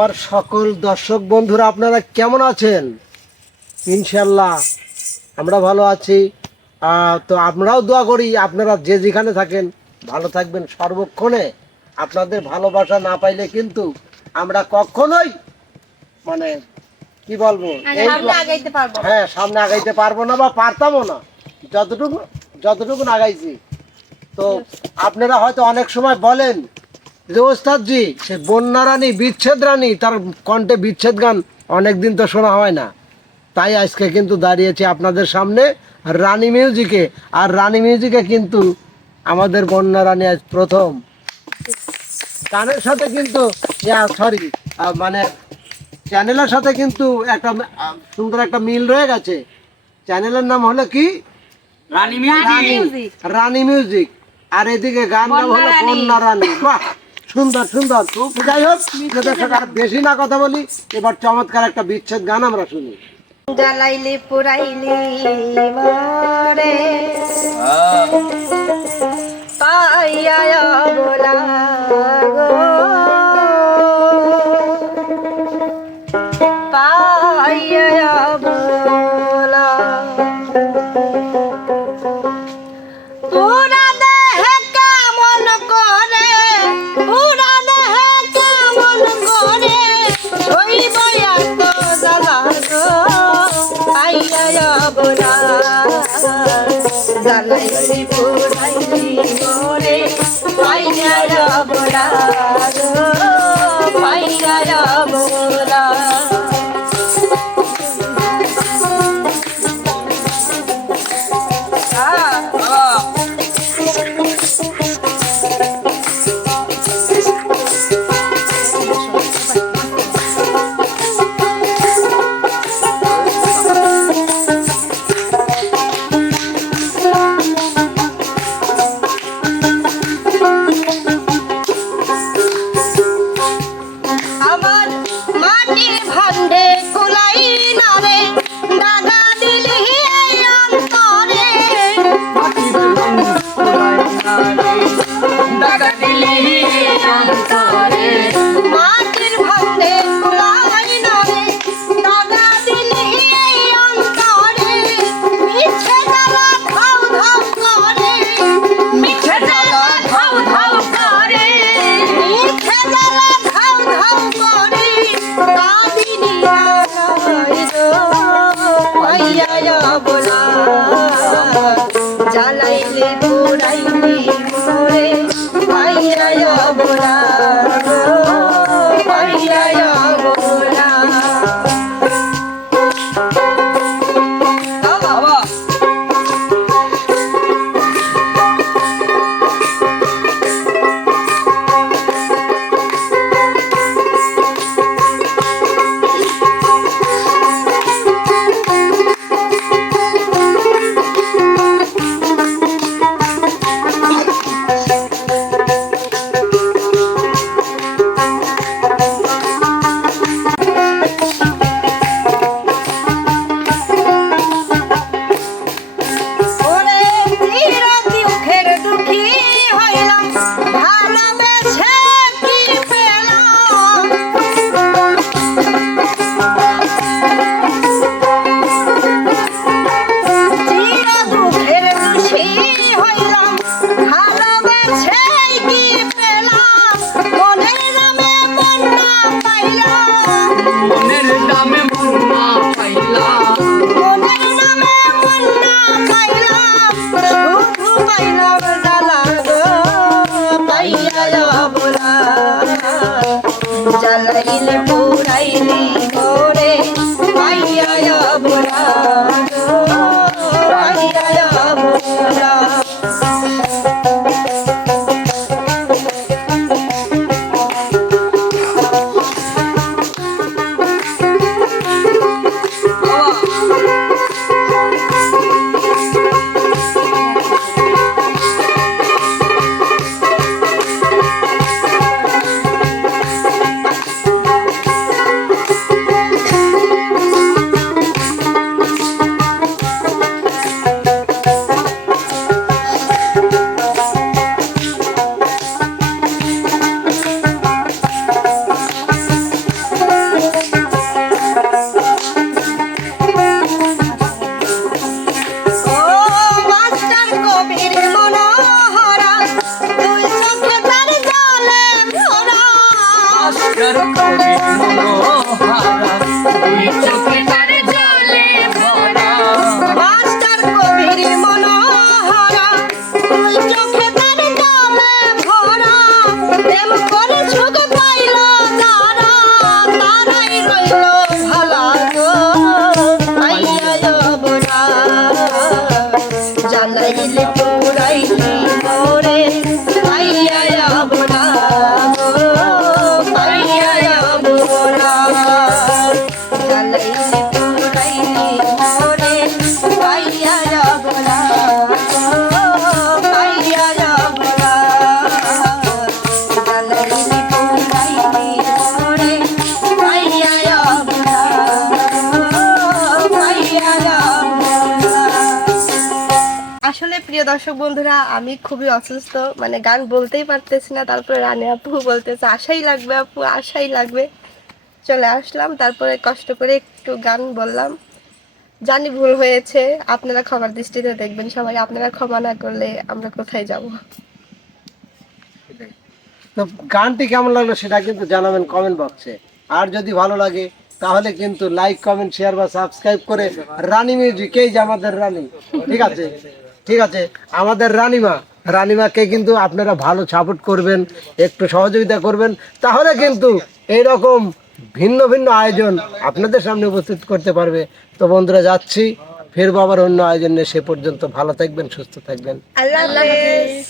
আমার সকল দর্শক বন্ধুরা আপনারা কেমন আছেন? ইনশাল্লাহ আমরা ভালো আছি। তো আমরাও দোয়া করি আপনারা যে যেখানে থাকেন ভালো থাকবেন সর্বক্ষণে। আপনাদের ভালোবাসা না পাইলে কিন্তু আমরা কখনোই মানে কি বলবো, হ্যাঁ সামনে আগাইতে পারবো না বা পারতামও না, যতটুকু আগাইছি। তো আপনারা হয়তো অনেক সময় বলেন যে ওস্তাদজি সে বন্যা রানী বিচ্ছেদ রানী, তার কণ্ঠে বিচ্ছেদ গান অনেকদিন তো শোনা হয় না। তাই আজকে কিন্তু দাঁড়িয়েছি আপনাদের সামনে রানী মিউজিকে। আর রানী মিউজিকে কিন্তু আমাদের বন্যা রানী আজ প্রথম গানের সাথে কিন্তু সরি মানে চ্যানেলের সাথে কিন্তু একটা সুন্দর একটা মিল রয়ে গেছে। চ্যানেলের নাম হলো কি? রানী মিউজিক। আর এদিকে গান নাম হলো বন্যা রানী। বাহ, সুন্দর সুন্দর। যাই হোক, বেশি না কথা বলি, এবার চমৎকার একটা বিচ্ছেদ গান আমরা শুনি। জ্বালাইলি পুরাইলি মরে পাইয়া বলা গো পাইয়া বলা পুরা দেহে কেমন করে পুরা দেহে কেমন করে ওই বয়া তো জ্বালা গো পাইয়া বলা জ্বালাইলি পুরাইলি মরে পাইয়া বলা গো পাইয়া বলা জ্বালাইলে পুরাইলি মরে পাইয়া বলা গো পাইয়া বলা জ্বালাইলে পুরাইলি মরে পাইয়া বলা গো পাইয়া বলা কবি মনোহারা, দুই চোখে তার জলে ভরা। মাস্টার কবির মনোহারা, দুই চোখে তার জলে ভরা। প্রেম করে সুখ পাইল যারা, তারাই রইল ভালা গো। পাইয়া যবনা, জ্বালাইলে পুরাইলি মোরে। পাইয়া যবনা গো, পাইয়া যবনা। জ্বালাইলে পুরাইলি মোরে। পাইয়া যবনা গো, পাইয়া যবনা। জ্বালাইলে পুরাইলি মোরে। পাইয়া যবনা গো, পাইয়া যবনা। আসলে প্রিয় দর্শক বন্ধুরা, আমি খুবই অসুস্থ, মানে গান বলতেই পারতেছি না। তারপরে রানী আপু বলতেছে আশাই লাগবে আপু, আশাই লাগবে। চলে আসলাম, তারপরে কষ্ট করে একটু গান বললাম। জানি ভুল হয়েছে, আপনারা ক্ষমার দৃষ্টিতে দেখবেন সবাই। আপনারা ক্ষমা না করলে আমরা কোথায় যাব? তো গানটি কেমন লাগলো সেটা কিন্তু জানাবেন কমেন্ট বক্সে। আর যদি ভালো লাগে তাহলে কিন্তু লাইক, কমেন্ট, শেয়ার বা সাবস্ক্রাইব করে রানী মিউজিক, এই যে আমাদের রানী, ঠিক আছে, ঠিক আছে, আমাদের রানীমাকে কিন্তু আপনারা ভালো সাপোর্ট করবেন, একটু সহযোগিতা করবেন, তাহলে কিন্তু এইরকম ভিন্ন ভিন্ন আয়োজন আপনাদের সামনে উপস্থিত করতে পারবে। তো বন্ধুরা, যাচ্ছি, ফিরবো আবার অন্য আয়োজন নিয়ে। সে পর্যন্ত ভালো থাকবেন, সুস্থ থাকবেন। আল্লাহ হাফেজ।